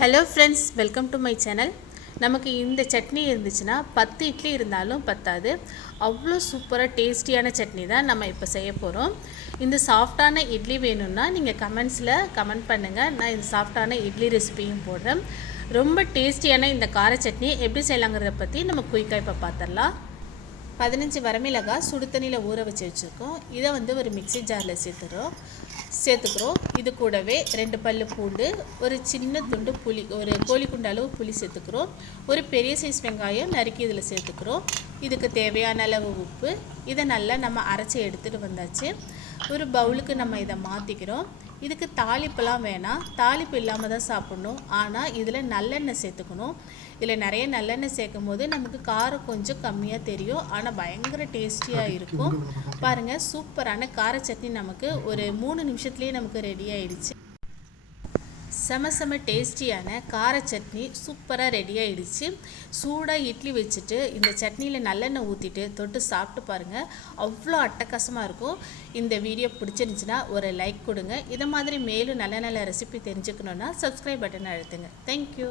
Hello friends welcome to my channel நமக்கு இந்த சட்னி இருந்துச்சுன்னா பத்து இட்லி இருந்தாலும் பத்தாது. அவ்வளோ சூப்பராக டேஸ்டியான சட்னி தான் நம்ம இப்போ செய்ய போகிறோம் இந்த சாஃப்டான இட்லி வேணும்னா நீங்கள் கமெண்ட்ஸில் கமெண்ட் பண்ணுங்கள் நான் இந்த சாஃப்டான இட்லி ரெசிபியும் போடுறேன். ரொம்ப டேஸ்டியான இந்த கார சட்னி எப்படி செய்யலாங்கிறத பற்றி நம்ம குயிக்காக இப்போ பார்த்துடலாம். பதினஞ்சு வரமிளகாய் சுடு தண்ணியில் ஊற வச்சு வச்சுருக்கோம். இதை வந்து ஒரு மிக்ஸி ஜாரில் சேர்த்துறோம். சேர்த்துக்கிறோம். இது கூடவே ரெண்டு பல்லு பூண்டு ஒரு சின்ன துண்டு புளி ஒரு கோழி குண்டு அளவு புளி சேர்த்துக்கிறோம். ஒரு பெரிய சைஸ் வெங்காயம் நறுக்கி இதில் சேர்த்துக்கிறோம். இதுக்கு தேவையான அளவு உப்பு. இதை நல்லா நம்ம அரைச்சி எடுத்துகிட்டு வந்தாச்சு. ஒரு பவுலுக்கு நம்ம இதை மாற்றிக்கிறோம் இதுக்கு தாளிப்பெல்லாம் வேணாம். தாளிப்பு இல்லாமல் தான் சாப்பிட்ணும். ஆனால் இதில் நல்லெண்ணெய் சேர்த்துக்கணும். இதில் நிறைய நல்லெண்ணெய் சேர்க்கும் போது நமக்கு காரம் கொஞ்சம் கம்மியாக தெரியும். ஆனால் பயங்கர டேஸ்டியாக இருக்கும். பாருங்கள் சூப்பரான கார சட்னி நமக்கு ஒரு மூணு நிமிஷத்துலேயே நமக்கு ரெடி ஆயிடுச்சு. செம செம டேஸ்டியான கார சட்னி சூப்பராக ரெடி சூடாக இட்லி வச்சுட்டு இந்த சட்னியில் நல்லெண்ணெய் ஊற்றிட்டு தொட்டு சாப்பிட்டு பாருங்கள் அவ்வளோ அட்டகாசமாக இருக்கும். இந்த வீடியோ பிடிச்சிருந்துச்சுன்னா ஒரு லைக் கொடுங்க. இதை மாதிரி மேலும் நல்ல நல்ல ரெசிபி தெரிஞ்சுக்கணுன்னா சப்ஸ்கிரைப் பட்டன் அழுத்துங்க. தேங்க்யூ